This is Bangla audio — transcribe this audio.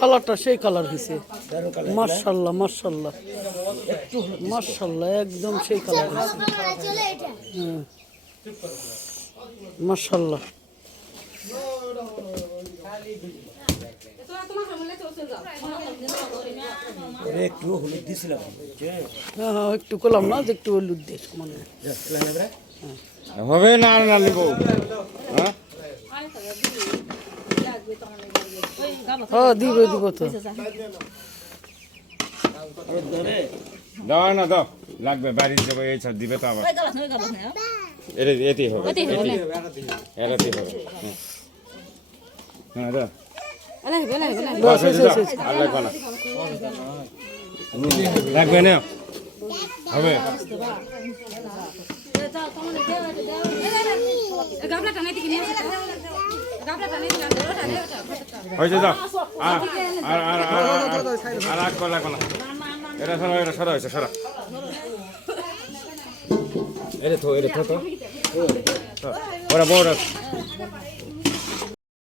কালারটা সেই কালার হয়েছে। মাশাআল্লাহ মাশাআল্লাহ মাশাআল্লাহ, একদম সেই কালার হয়েছে। হ্যাঁ মাশাআল্লাহ। একটু হলুদ দিয়েছিলাম, হ্যাঁ একটু করলাম না যে একটু হলুদ দিয়ে মানে হবে না আর না নিব। হ্যাঁ হ্যাঁ দিব দিব তো। দাও না দাও, লাগবে বাড়ি যাবো এই সব দিবে তো আবার। এতেই হবে, এতেই হবে। হ্যাঁ দাও। বাস, আর লাগবে না, লাগবে না, হবে। হয়েছে দাও, আর আগ করা লাগবে না। এটা সরা হয়েছে, সরা। এটা তো ওরা বড়